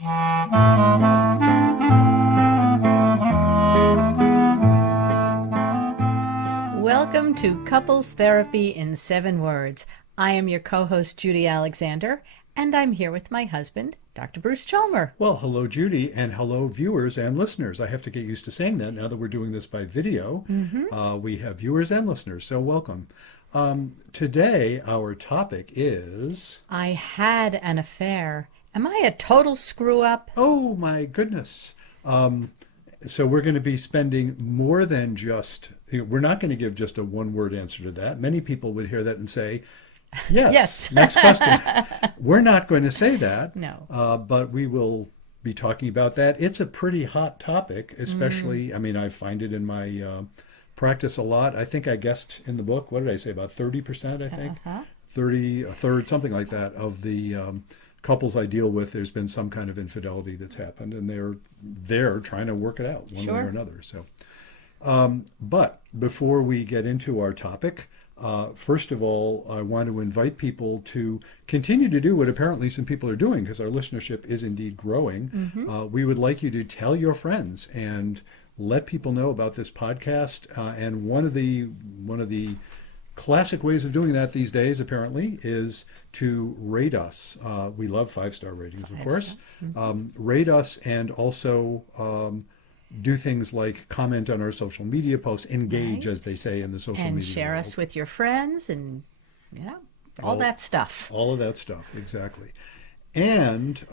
Welcome to Couples Therapy in 7 Words. I am your co-host, Judy Alexander, and I'm here with my husband, Dr. Bruce Chalmer. Well, hello, Judy, and hello, viewers and listeners. I have to get used to saying that now that we're doing this by video. We have viewers and listeners, so welcome. Today, our topic is... I had an affair. Am I a total screw-up? Oh, my goodness. So we're going to be spending more than just... We're not going to give just a one-word answer to that. Many people would hear that and say, yes. Yes. Next question. We're not going to say that. No. But we will be talking about that. It's a pretty hot topic, especially, I mean, I find it in my practice a lot. I think I guessed in the book, what did I say, about 30%, I think? 30, a third, something like that, of the couples I deal with, there's been some kind of infidelity that's happened, and they're trying to work it out one way or another. So, but before we get into our topic, first of all, I want to invite people to continue to do what apparently some people are doing, because our listenership is indeed growing. We would like you to tell your friends and let people know about this podcast. And one of the classic ways of doing that these days, apparently, is to rate us. We love 5-star ratings, of course. Rate us, and also do things like comment on our social media posts, engage, as they say in the social media And share world. us with your friends and, all that stuff. All of that stuff, exactly. And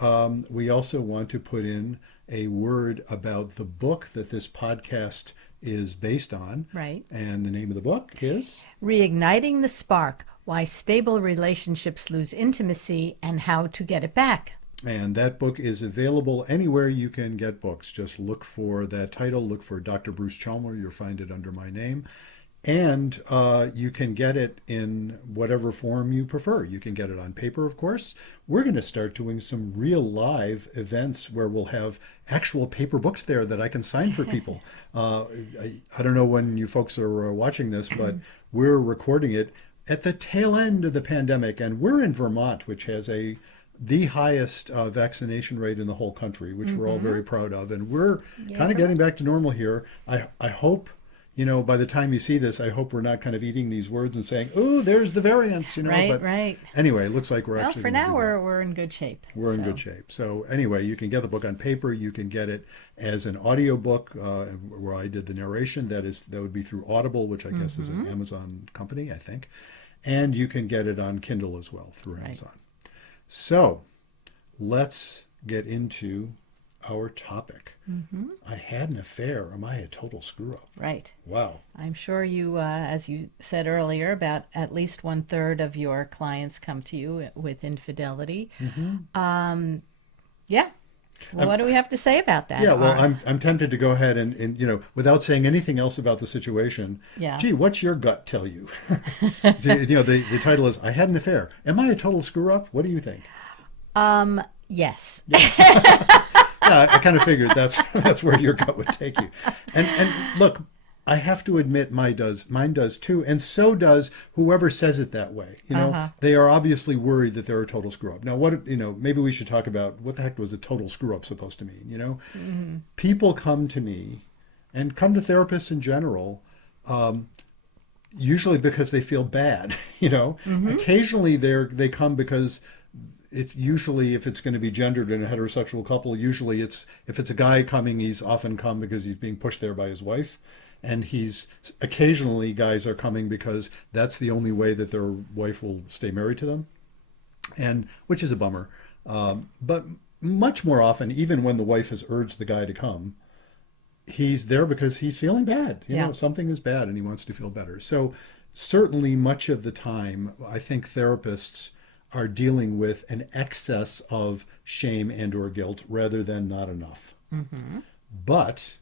we also want to put in a word about the book that this podcast is based on. Right. And the name of the book is? Reigniting the Spark, Why Stable Relationships Lose Intimacy and How to Get It Back. And that book is available anywhere you can get books. Just look for that title, look for Dr. Bruce Chalmer, you'll find it under my name. And you can get it in whatever form you prefer. You can get it on paper, of course. We're going to start doing some real live events where we'll have actual paper books there that I can sign for people. I don't know when you folks are watching this, but we're recording it at the tail end of the pandemic. And we're in Vermont, which has the highest vaccination rate in the whole country, which we're all very proud of. And we're kind of getting back to normal here. I hope... by the time you see this, I hope we're not kind of eating these words and saying, "Oh, there's the variants," Right. Anyway, it looks like we're actually. Well, for now, we're in good shape. We're in good shape. So anyway, you can get the book on paper. You can get it as an audio book, where I did the narration. That would be through Audible, which I guess is an Amazon company, I think. And you can get it on Kindle as well through Amazon. So let's get into our topic. I had an affair. Am I a total screw up? Right. Wow. I'm sure you, as you said earlier, about at least 1/3 of your clients come to you with infidelity. Yeah. Well, what do we have to say about that? Yeah, well, I'm tempted to go ahead and without saying anything else about the situation. Yeah. Gee, what's your gut tell you? The title is "I Had an Affair." Am I a total screw up? What do you think? Yes. Yeah, I kind of figured that's where your gut would take you. And look, I have to admit mine does too, and so does whoever says it that way. They are obviously worried that they're a total screw up. Now, maybe we should talk about what the heck was a total screw up supposed to mean, People come to me and come to therapists in general, usually because they feel bad, Occasionally they come because it's usually, if it's going to be gendered in a heterosexual couple, usually if it's a guy coming, he's often come because he's being pushed there by his wife. And occasionally guys are coming because that's the only way that their wife will stay married to them, and which is a bummer. But much more often, even when the wife has urged the guy to come, he's there because he's feeling bad. Something is bad and he wants to feel better. So certainly much of the time, I think therapists are dealing with an excess of shame and or guilt rather than not enough. But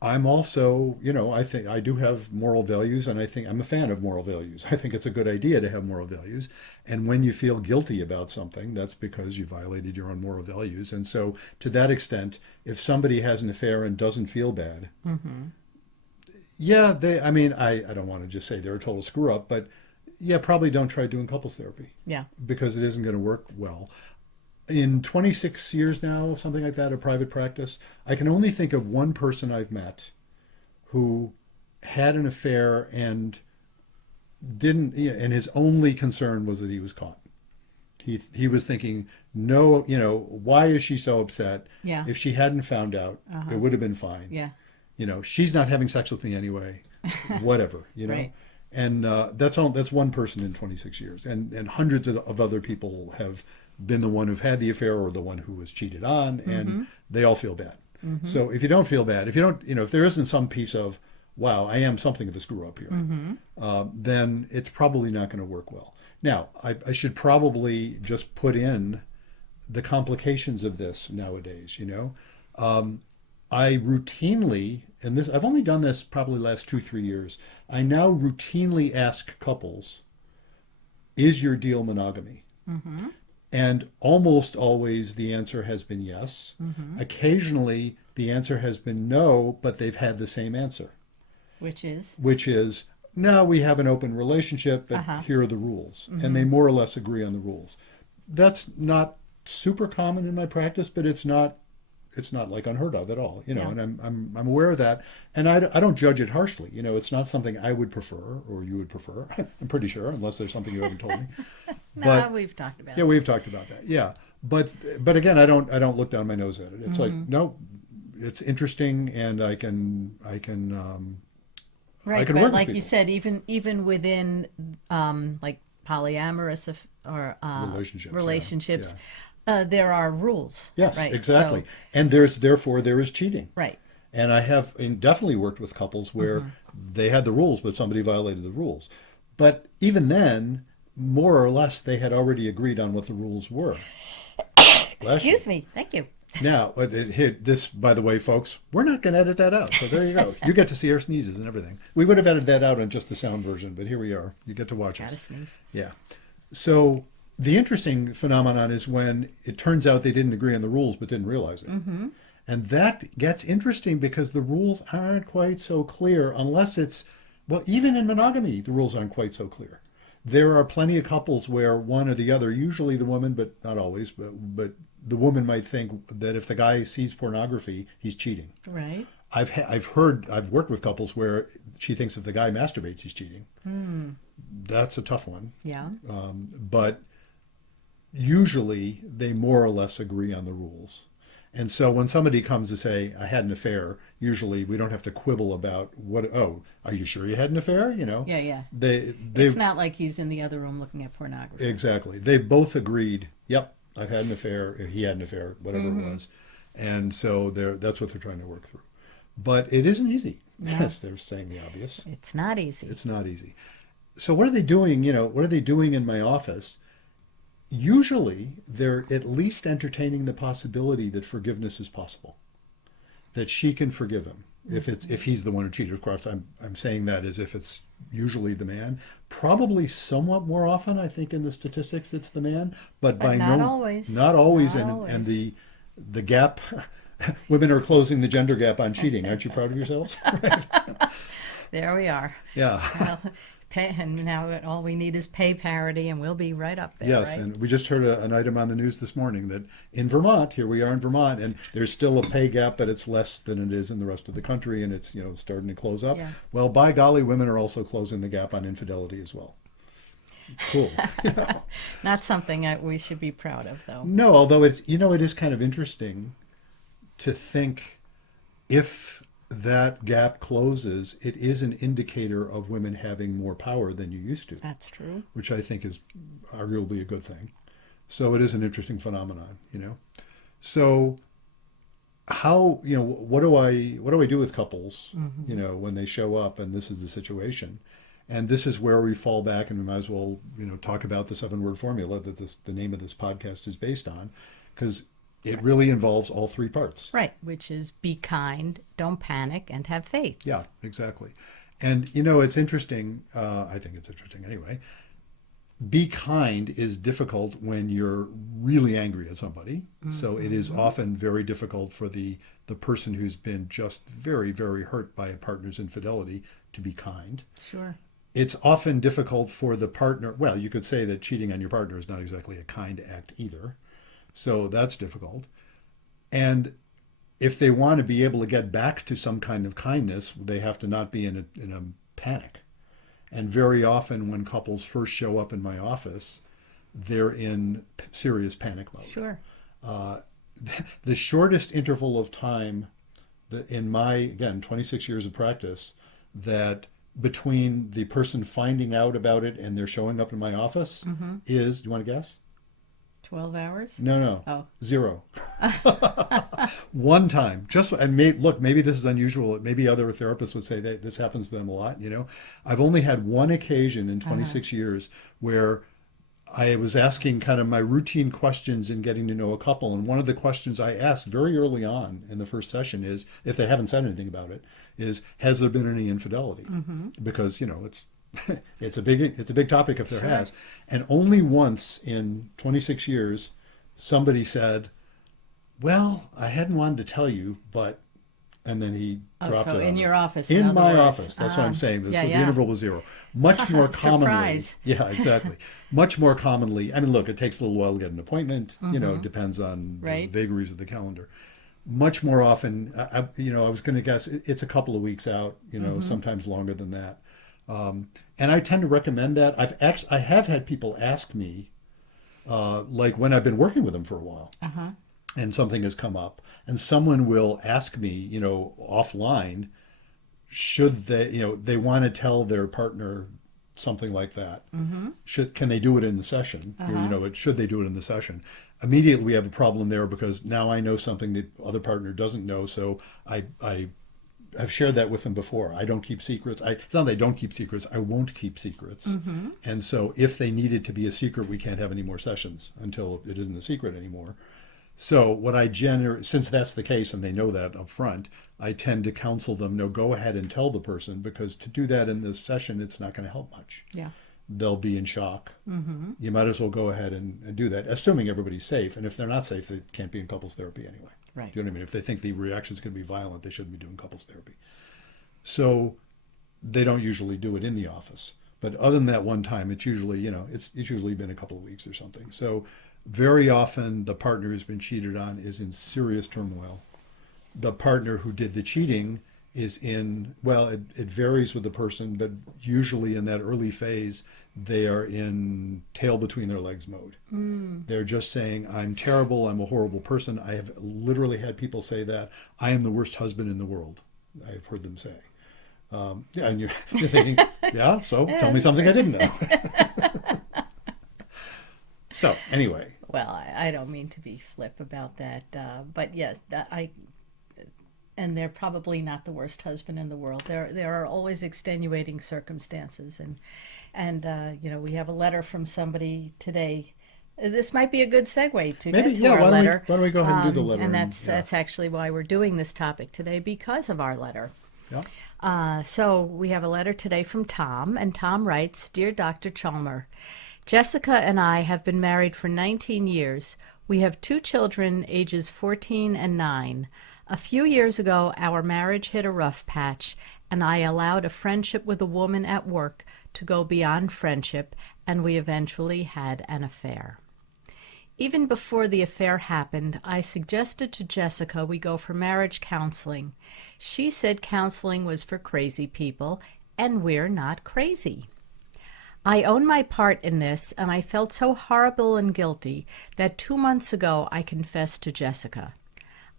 I'm also, I think I do have moral values, and I think I'm a fan of moral values. I think it's a good idea to have moral values. And when you feel guilty about something, that's because you violated your own moral values. And so to that extent, if somebody has an affair and doesn't feel bad, yeah, I don't want to just say they're a total screw up, but yeah, probably don't try doing couples therapy. Yeah. Because it isn't going to work well. In 26 years now, something like that, of private practice, I can only think of one person I've met who had an affair and didn't, and his only concern was that he was caught. He was thinking, no, why is she so upset? Yeah. If she hadn't found out, it would have been fine. Yeah. She's not having sex with me anyway. Whatever. Right. And that's one person in 26 years, and hundreds of other people have been the one who've had the affair or the one who was cheated on, and they all feel bad. So if you don't feel bad, if you don't, if there isn't some piece of, wow, I am something of a screw up here, then it's probably not going to work well. Now, I should probably just put in the complications of this nowadays. I routinely, and this I've only done this probably the last 2-3 years. I now routinely ask couples, "Is your deal monogamy?" And almost always the answer has been yes. Occasionally the answer has been no, but they've had the same answer, Which is? which is, no, we have an open relationship, but here are the rules. And they more or less agree on the rules. That's not super common in my practice, but it's not like unheard of at all, Yeah. and I'm aware of that. And I don't judge it harshly. It's not something I would prefer or you would prefer. I'm pretty sure, unless there's something you haven't told me. No, But we've talked about yeah, it. we've talked about that. Yeah. But again, I don't look down my nose at it. It's like, no, it's interesting, and I can Right, I can but work with like you people. said, even within like polyamorous or Relationships, there are rules. Yes, right? exactly. So, And therefore there is cheating. right. And I have definitely worked with couples where they had the rules, but somebody violated the rules. But even then, more or less, they had already agreed on what the rules were. Bless you. Excuse me. Thank you. Now, this, by the way, folks, we're not going to edit that out. So there you go. You get to see our sneezes and everything. We would have edited that out on just the sound version, but here we are. You get to watch Gotta us. sneeze. Yeah. So the interesting phenomenon is when it turns out they didn't agree on the rules but didn't realize it. And that gets interesting because the rules aren't quite so clear unless it's, well, even in monogamy, the rules aren't quite so clear. There are plenty of couples where one or the other, usually the woman, but not always, but the woman might think that if the guy sees pornography, he's cheating. Right. I've worked with couples where she thinks if the guy masturbates, he's cheating. That's a tough one. Yeah. But usually they more or less agree on the rules. And so when somebody comes to say, I had an affair, usually we don't have to quibble about are you sure you had an affair? Yeah, yeah. They've It's not like he's in the other room looking at pornography. exactly. They've both agreed, yep, I've had an affair, he had an affair, whatever it was. And so that's what they're trying to work through. But it isn't easy. Yes, they're saying the obvious. It's not easy. It's not easy. So what are they doing? What are they doing in my office? Usually they're at least entertaining the possibility that forgiveness is possible, that she can forgive him if he's the one who cheated. Of course, I'm saying that as if it's usually the man. Probably somewhat more often, I think, in the statistics, it's the man, but by not always. not always, Not and always. the gap. Women are closing the gender gap on cheating. Aren't you proud of yourselves? Right. There we are. Yeah. Well, and now all we need is pay parity, and we'll be right up there. Yes, right? and we just heard an item on the news this morning that in Vermont, here we are in Vermont, and there's still a pay gap, but it's less than it is in the rest of the country, and it's starting to close up. Yeah. Well, by golly, women are also closing the gap on infidelity as well. Cool. Not something that we should be proud of, though. No, although it is kind of interesting to think if that gap closes, it is an indicator of women having more power than you used to, That's true. which I think is arguably a good thing. So it is an interesting phenomenon, So how, what do I do with couples, when they show up and this is the situation? And this is where we fall back, and we might as well, talk about the 7-word formula that the name of this podcast is based on, because it really involves all 3 parts. Right, which is be kind, don't panic, and have faith. Yeah, exactly. And, it's interesting. I think it's interesting anyway. Be kind is difficult when you're really angry at somebody. So it is often very difficult for the person who's been just very, very hurt by a partner's infidelity to be kind. Sure. It's often difficult for the partner. Well, you could say that cheating on your partner is not exactly a kind act either. So that's difficult. And if they want to be able to get back to some kind of kindness, they have to not be in a panic. And very often, when couples first show up in my office, they're in serious panic mode. Sure. The shortest interval of time that in my, again, 26 years of practice, that between the person finding out about it and they're showing up in my office is, do you want to guess? 12 hours? No. Oh. 0. One time, just and look, maybe this is unusual. Maybe other therapists would say that this happens to them a lot. I've only had one occasion in 26 years where I was asking kind of my routine questions in getting to know a couple, and one of the questions I asked very early on in the first session is, if they haven't said anything about it, is, has there been any infidelity? Because it's it's a big topic if there Sure. has. And only once in 26 years, somebody said, "Well, I hadn't wanted to tell you, but," and then he dropped so it in on your me. office, In other my words. office. That's what I'm saying. So the interval was 0. Much more commonly. Surprise. Yeah, exactly. Much more commonly. I mean, look, it takes a little while to get an appointment. It depends on Right. the vagaries of the calendar. Much more often, I was going to guess it's a couple of weeks out. Sometimes longer than that. And I tend to recommend that. I have had people ask me, like when I've been working with them for a while, and something has come up, and someone will ask me, offline, should they want to tell their partner something like that? Can they do it in the session? Or, should they do it in the session? Immediately we have a problem there, because now I know something that the other partner doesn't know. So I've shared that with them before. I don't keep secrets. It's not that I don't keep secrets. I won't keep secrets. And so if they need it to be a secret, we can't have any more sessions until it isn't a secret anymore. So what since that's the case and they know that up front, I tend to counsel them, no, go ahead and tell the person, because to do that in this session, it's not going to help much. Yeah. They'll be in shock. You might as well go ahead and do that, assuming everybody's safe. And if they're not safe, they can't be in couples therapy anyway. Right. Do you know what I mean? If they think the reaction is going to be violent, they shouldn't be doing couples therapy. So they don't usually do it in the office. But other than that one time, it's usually, it's usually been a couple of weeks or something. So very often the partner who's been cheated on is in serious turmoil. The partner who did the cheating is it varies with the person, but usually in that early phase, they are in tail between their legs mode. They're just saying, I'm terrible, I'm a horrible person. I have literally had people say that. I am the worst husband in the world. I've heard them say. And you're thinking, yeah, so tell me something I didn't know. So anyway. Well, I don't mean to be flip about that, but yes, and they're probably not the worst husband in the world. There are always extenuating circumstances, and we have a letter from somebody today. This might be a good segue to get to our letter. Why don't we go ahead and do the letter? And that's actually why we're doing this topic today, because of our letter. Yeah. So we have a letter today from Tom, and Tom writes, Dear Dr. Chalmer, Jessica and I have been married for 19 years. We have 2 children, ages 14 and 9. A few years ago, our marriage hit a rough patch, and I allowed a friendship with a woman at work to go beyond friendship, and we eventually had an affair. Even before the affair happened, I suggested to Jessica we go for marriage counseling. She said counseling was for crazy people, and we're not crazy. I own my part in this, and I felt so horrible and guilty that 2 months ago I confessed to Jessica.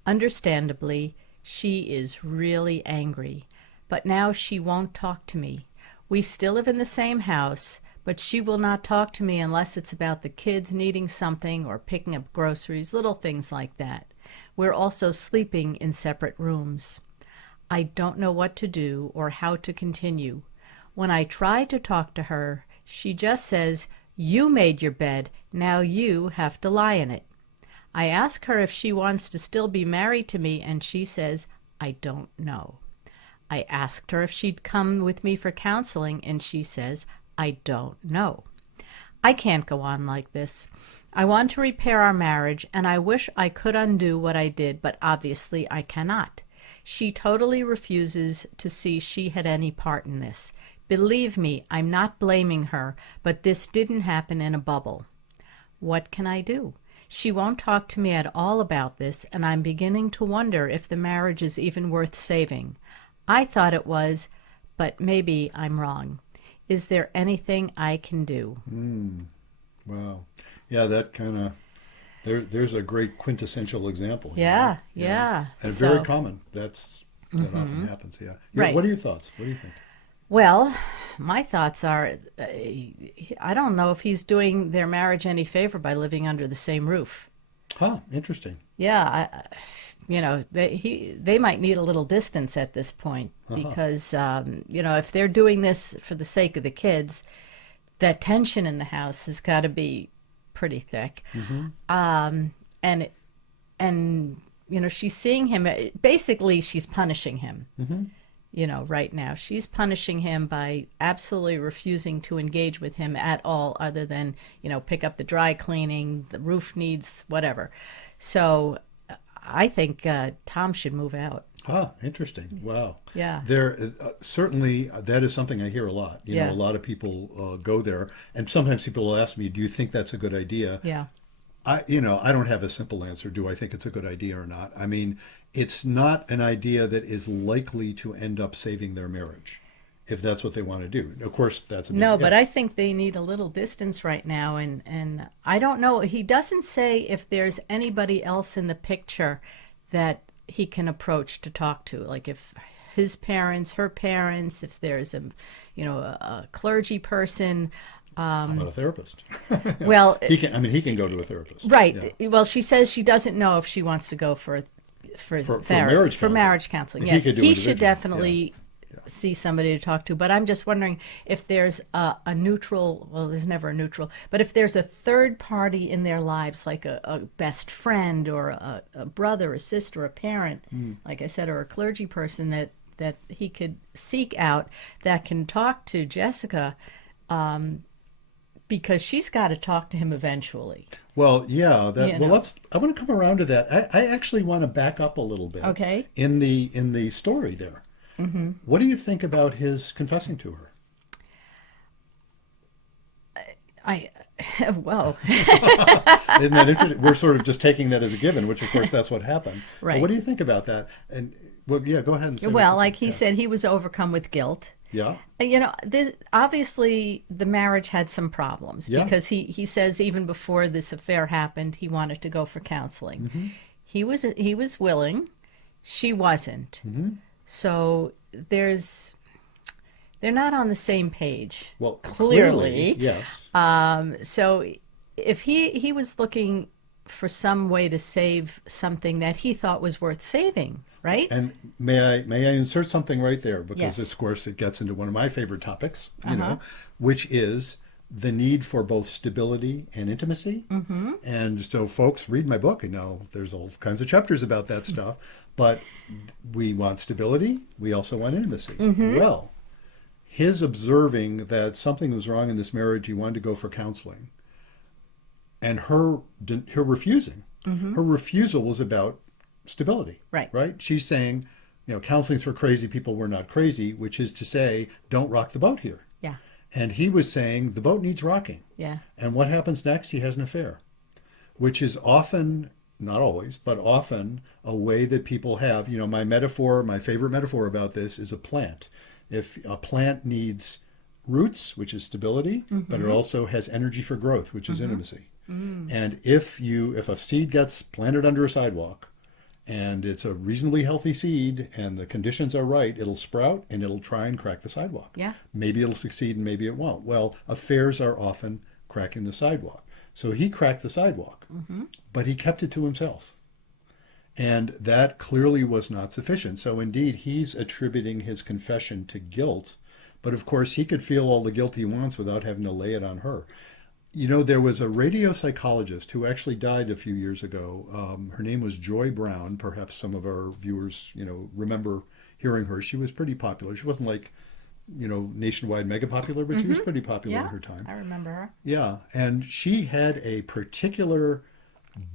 Understandably, she is really angry, but now she won't talk to me. We still live in the same house, but she will not talk to me unless it's about the kids needing something or picking up groceries, little things like that. We're also sleeping in separate rooms. I don't know what to do or how to continue. When I try to talk to her, she just says, "You made your bed, now you have to lie in it." I ask her if she wants to still be married to me, and she says, "I don't know." I asked her if she'd come with me for counseling, and she says, "I don't know." I can't go on like this. I want to repair our marriage, and I wish I could undo what I did, but obviously I cannot. She totally refuses to see she had any part in this. Believe me, I'm not blaming her, but this didn't happen in a bubble. What can I do? She won't talk to me at all about this, and I'm beginning to wonder if the marriage is even worth saving. I thought it was, but maybe I'm wrong. Is there anything I can do? Wow. Yeah, that kind of there's a great quintessential example here, Yeah, right? yeah. And So, very common. That often happens. Yeah. Right. What are your thoughts? What do you think? well, my thoughts are I don't know if he's doing their marriage any favor by living under the same roof. Huh, interesting. Yeah, they might need a little distance at this point because if they're doing this for the sake of the kids, that tension in the house has got to be pretty thick. And she's seeing him. Basically, she's punishing him. Right now she's punishing him by absolutely refusing to engage with him at all, other than pick up the dry cleaning, the roof needs whatever. So I think Tom should move out. Ah, interesting. Wow. Yeah. There certainly that is something I hear a lot. Yeah. A lot of people go there, and sometimes people will ask me, "Do you think that's a good idea?" Yeah. I don't have a simple answer. Do I think it's a good idea or not? I mean, it's not an idea that is likely to end up saving their marriage, if that's what they want to do. Of course, that's a big No, but if. I think they need a little distance right now, and I don't know. He doesn't say if there's anybody else in the picture that he can approach to talk to, like if his parents, her parents, if there's a clergy person. How about a therapist? Well, He can go to a therapist. right. Yeah. Well, she says she doesn't know if she wants to go for marriage counseling. He Yes, could do he it should individually. definitely see somebody to talk to. But I'm just wondering if there's a neutral. Well, there's never a neutral. But if there's a third party in their lives, like a best friend or a brother, a sister, a parent, like I said, or a clergy person that he could seek out that can talk to Jessica. Because she's got to talk to him eventually. Well, yeah. You know. I want to come around to that. I actually want to back up a little bit. Okay. In the story there. What do you think about his confessing to her? Well, Isn't that interesting? We're sort of just taking that as a given, which of course that's what happened. Right. But what do you think about that? And well, yeah, go ahead and say. well, what you like think. he Yeah. said, he was overcome with guilt. Yeah. Obviously the marriage had some problems Yeah. because he says even before this affair happened, he wanted to go for counseling. He was willing, she wasn't. So they're not on the same page. Well, clearly. yes. So if he was looking for some way to save something that he thought was worth saving, right? And may I insert something right there, because Yes. of course it gets into one of my favorite topics, which is the need for both stability and intimacy. And so folks, read my book, and now there's all kinds of chapters about that stuff. But we want stability, we also want intimacy. Well, his observing that something was wrong in this marriage, he wanted to go for counseling, and her refusing. Her refusal was about stability. Right. She's saying, counseling's for crazy people. We're not crazy, which is to say, don't rock the boat here. Yeah. And he was saying the boat needs rocking. Yeah. And what happens next? He has an affair, which is often, not always, but often a way that people have. My favorite metaphor about this is a plant. If a plant needs roots, which is stability, but it also has energy for growth, which is intimacy. And if a seed gets planted under a sidewalk, and it's a reasonably healthy seed and the conditions are right, it'll sprout and it'll try and crack the sidewalk. Yeah. Maybe it'll succeed and maybe it won't. Well, affairs are often cracking the sidewalk. So he cracked the sidewalk, but he kept it to himself. And that clearly was not sufficient. So indeed, he's attributing his confession to guilt, but of course he could feel all the guilt he wants without having to lay it on her. There was a radio psychologist who actually died a few years ago. Her name was Joy Brown. Perhaps some of our viewers, remember hearing her. She was pretty popular. She wasn't like, nationwide mega popular, but she was pretty popular in her time. I remember her. Yeah, and she had a particular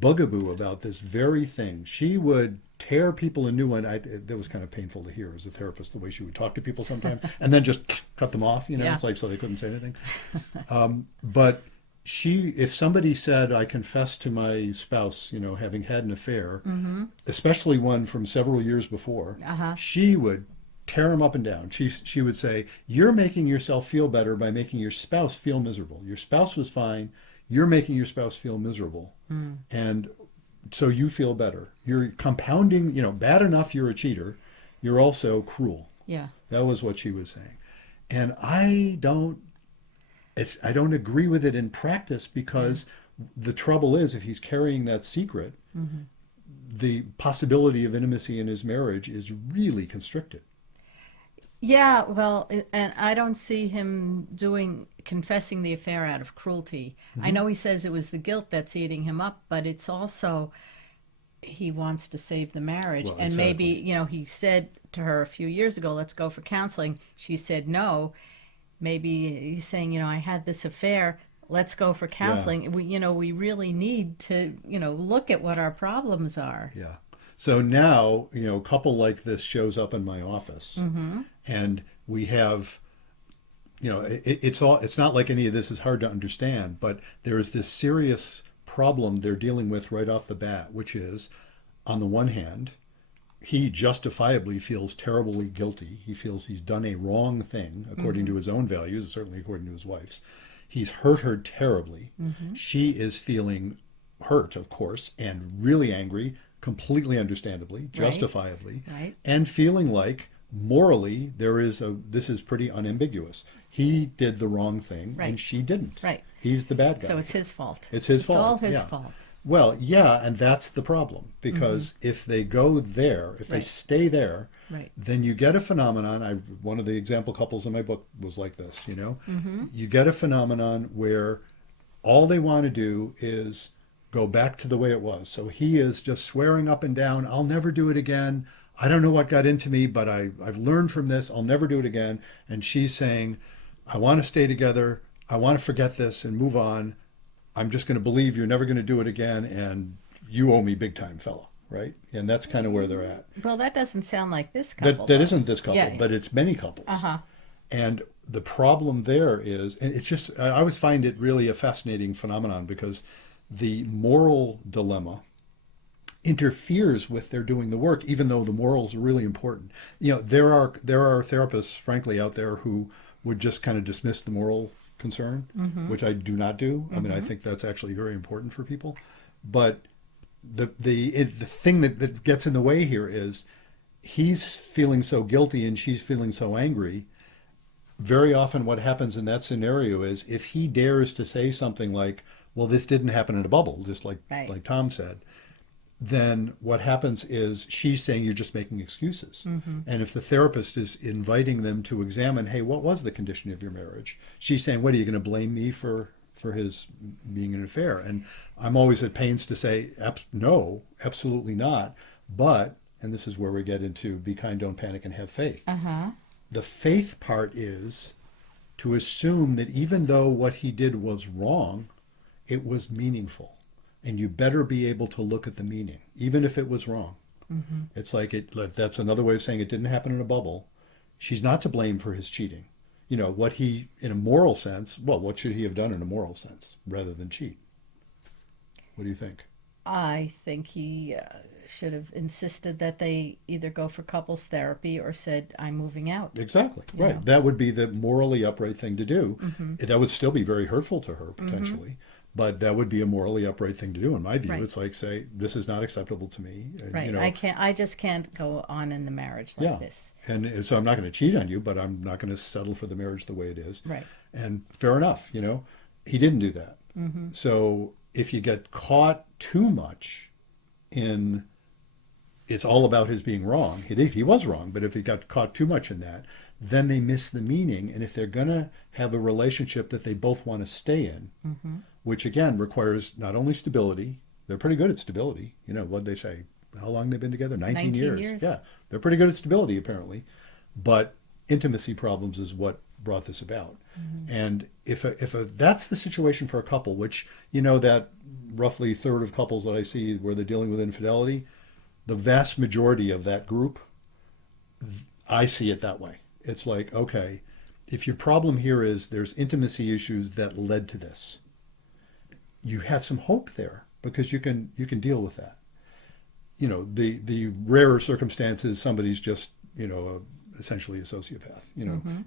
bugaboo about this very thing. She would tear people a new one. That was kind of painful to hear as a therapist, the way she would talk to people sometimes, and then just cut them off. Yeah. It's like so they couldn't say anything. But if somebody said, I confess to my spouse, having had an affair, especially one from several years before, Uh-huh. she would tear him up and down. She would say, you're making yourself feel better by making your spouse feel miserable. Your spouse was fine. You're making your spouse feel miserable. And so you feel better. You're compounding, bad enough you're a cheater. You're also cruel. Yeah. That was what she was saying. And I don't agree with it in practice because the trouble is if he's carrying that secret, the possibility of intimacy in his marriage is really constricted. Yeah, well, and I don't see him confessing the affair out of cruelty. I know he says it was the guilt that's eating him up, but it's also he wants to save the marriage. Well, And maybe, exactly. he said to her a few years ago, let's go for counseling. She said no. Maybe he's saying, I had this affair. Let's go for counseling. We really need to, look at what our problems are. Yeah. So now, a couple like this shows up in my office, and we have, it's not like any of this is hard to understand, but there is this serious problem they're dealing with right off the bat, which is, on the one hand, he justifiably feels terribly guilty. He feels he's done a wrong thing according to his own values, certainly according to his wife's. He's hurt her terribly. She is feeling hurt, of course, and really angry, completely understandably, justifiably, Right. and feeling like morally this is pretty unambiguous. He did the wrong thing Right. and she didn't. Right. He's the bad guy. So it's his fault. It's his fault. It's all his yeah. fault. Well, yeah, and that's the problem because if they go there, if they Right. stay there, Right. then you get a phenomenon. One of the example couples in my book was like this. You get a phenomenon where all they want to do is go back to the way it was. So he is just swearing up and down, "I'll never do it again. I don't know what got into me, but I've learned from this. I'll never do it again." And she's saying, "I want to stay together. I want to forget this and move on. I'm just going to believe you're never going to do it again, and you owe me big time, fella." Right? And that's kind of where they're at. Well, that doesn't sound like this couple. That though. isn't this couple, Yeah. but it's many couples. Uh-huh. And the problem there is, and it's just, I always find it really a fascinating phenomenon because the moral dilemma interferes with their doing the work, even though the morals are really important. There are therapists, frankly, out there who would just kind of dismiss the moral concern, which I do not do. I mean, I think that's actually very important for people. But the thing that gets in the way here is he's feeling so guilty and she's feeling so angry. Very often what happens in that scenario is if he dares to say something like, well, this didn't happen in a bubble, just like Right. like Tom said, then what happens is she's saying you're just making excuses. And if the therapist is inviting them to examine, hey, what was the condition of your marriage? She's saying, what, are you going to blame me for his being an affair? And I'm always at pains to say, no, absolutely not. But, and this is where we get into be kind, don't panic, and have faith. Uh-huh. The faith part is to assume that even though what he did was wrong, it was meaningful. And you better be able to look at the meaning, even if it was wrong. It's like that's another way of saying it didn't happen in a bubble. She's not to blame for his cheating. What he, in a moral sense, well, what should he have done in a moral sense rather than cheat? What do you think? I think he should have insisted that they either go for couples therapy or said, I'm moving out. Exactly. You Right. know. That would be the morally upright thing to do. That would still be very hurtful to her, potentially. But that would be a morally upright thing to do, in my view. Right. It's like, say, this is not acceptable to me. And, Right. I just can't go on in the marriage like yeah. this. And so I'm not going to cheat on you, but I'm not going to settle for the marriage the way it is. Right. And fair enough, he didn't do that. So if you get caught too much in it's all about his being wrong, he was wrong, but if he got caught too much in that, then they miss the meaning. And if they're going to have a relationship that they both want to stay in, which again requires not only stability, they're pretty good at stability. What'd they say? How long they've been together? 19 years. Yeah, they're pretty good at stability apparently. But intimacy problems is what brought this about. And if that's the situation for a couple, which that roughly third of couples that I see where they're dealing with infidelity, the vast majority of that group, I see it that way. It's like, okay, if your problem here is there's intimacy issues that led to this, you have some hope there because you can deal with that. The rarer circumstance is somebody's just, essentially a sociopath.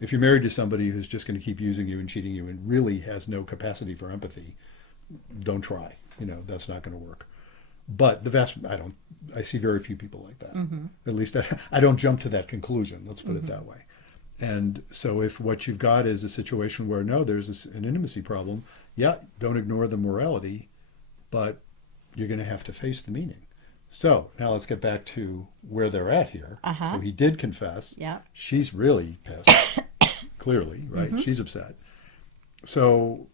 If you're married to somebody who's just going to keep using you and cheating you and really has no capacity for empathy, don't try. That's not going to work. But I see very few people like that. At least I don't jump to that conclusion. Let's put it that way. And so if what you've got is a situation where, no, there's an intimacy problem, yeah, don't ignore the morality, but you're going to have to face the meaning. So now let's get back to where they're at here. So he did confess. Yeah. She's really pissed, clearly, right? She's upset. So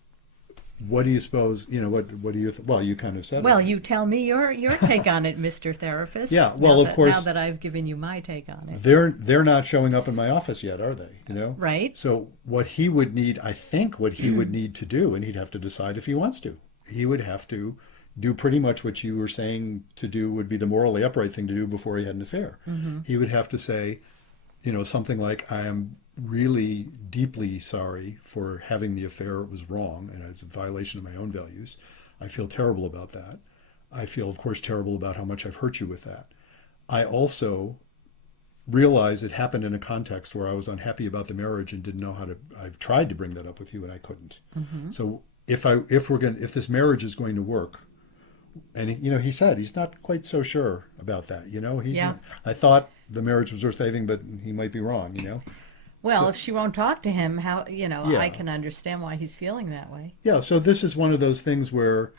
what do you suppose, what do you, well, you kind of said Well, it. you tell me your take on it, Mr. Therapist. Yeah, well, of course. Now that I've given you my take on it. They're not showing up in my office yet, are they? Right. So what he would need, I think what he would need to do, and he'd have to decide if he wants to, he would have to do pretty much what you were saying to do would be the morally upright thing to do before he had an affair. He would have to say, something like, I am really deeply sorry for having the affair. It was wrong and it's a violation of my own values. I feel terrible about that. I feel, of course, terrible about how much I've hurt you with that. I also realize it happened in a context where I was unhappy about the marriage and didn't know how to, I've tried to bring that up with you and I couldn't. So if this marriage is going to work, and he said he's not quite so sure about that. I thought the marriage was worth saving, but he might be wrong. Well, So- if she won't talk to him, how Yeah. I can understand why he's feeling that way. Yeah. So this is one of those things where,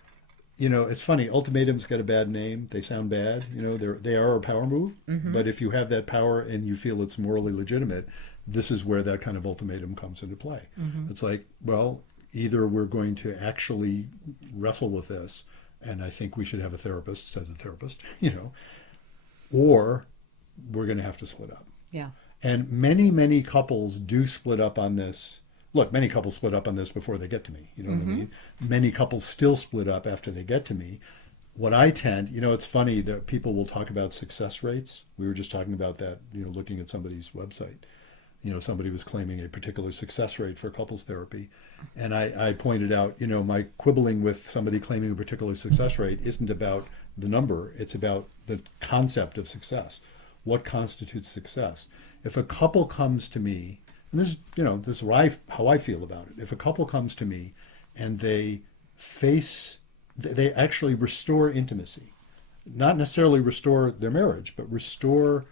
it's funny. Ultimatums get a bad name. They sound bad. They are a power move. But if you have that power and you feel it's morally legitimate, this is where that kind of ultimatum comes into play. It's like, well, either we're going to actually wrestle with this, and I think we should have a therapist, says a therapist, or we're going to have to split up. Yeah. And many, many couples do split up on this. Look, many couples split up on this before they get to me. You know what I mean? Many couples still split up after they get to me. What I tend, it's funny that people will talk about success rates. We were just talking about that, looking at somebody's website. Somebody was claiming a particular success rate for couples therapy. And I pointed out, my quibbling with somebody claiming a particular success rate isn't about the number. It's about the concept of success. What constitutes success? If a couple comes to me, and this is how I feel about it. If a couple comes to me and they actually restore intimacy, not necessarily restore their marriage, but restore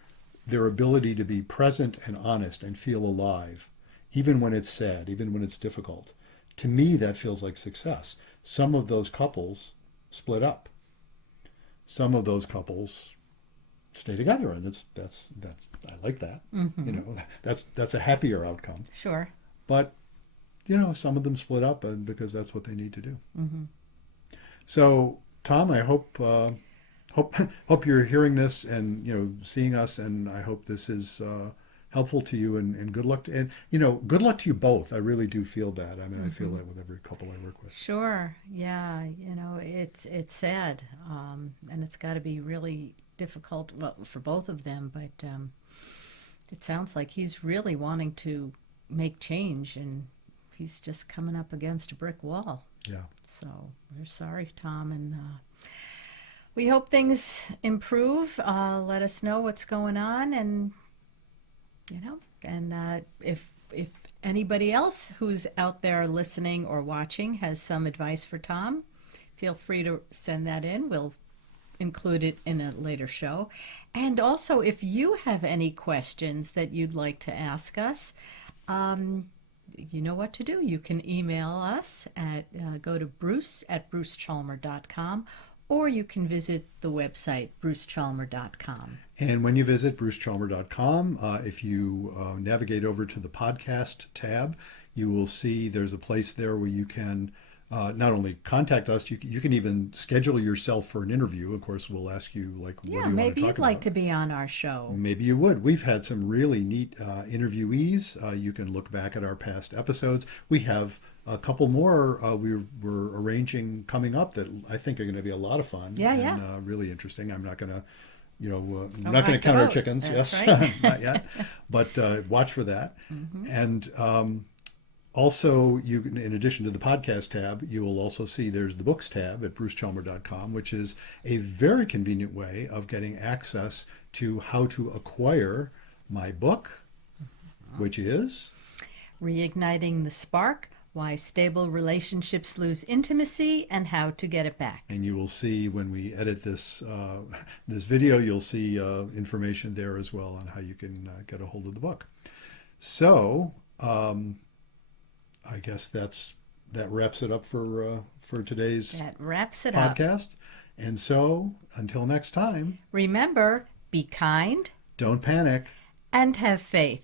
their ability to be present and honest and feel alive, even when it's sad, even when it's difficult. To me, that feels like success. Some of those couples split up. Some of those couples stay together, and that's I like that. That's a happier outcome. Sure. But some of them split up, and because that's what they need to do. So, Tom, I hope you're hearing this and seeing us, and I hope this is helpful to you, and good luck good luck to you both. I really do feel that. I mean, I feel that with every couple I work with. Sure. Yeah. It's sad, and it's got to be really difficult. Well, for both of them, but it sounds like he's really wanting to make change, and he's just coming up against a brick wall. Yeah. So we're sorry, Tom, and we hope things improve. Let us know what's going on, and if anybody else who's out there listening or watching has some advice for Tom, feel free to send that in. We'll include it in a later show. And also, if you have any questions that you'd like to ask us, you know what to do. You can email us at go to bruce@brucechalmer.com, or you can visit the website brucechalmer.com. And when you visit brucechalmer.com, if you navigate over to the podcast tab, you will see there's a place there where you can not only contact us, you can even schedule yourself for an interview. Of course, we'll ask you, what do you want to talk about? Maybe you'd like to be on our show. Maybe you would. We've had some really neat interviewees. You can look back at our past episodes. We have a couple more we're arranging coming up that I think are going to be a lot of fun and really interesting. I'm not going to, we're not going to count our chickens. That's yes, right. not yet. But watch for that. And Also, in addition to the podcast tab, you will also see there's the books tab at brucechalmer.com, which is a very convenient way of getting access to how to acquire my book, which is Reigniting the Spark: Why Stable Relationships Lose Intimacy and How to Get It Back. And you will see when we edit this this video, you'll see information there as well on how you can get a hold of the book. So I guess that wraps it up for today's That wraps it up. podcast. And so until next time, Remember, be kind don't panic. and have faith.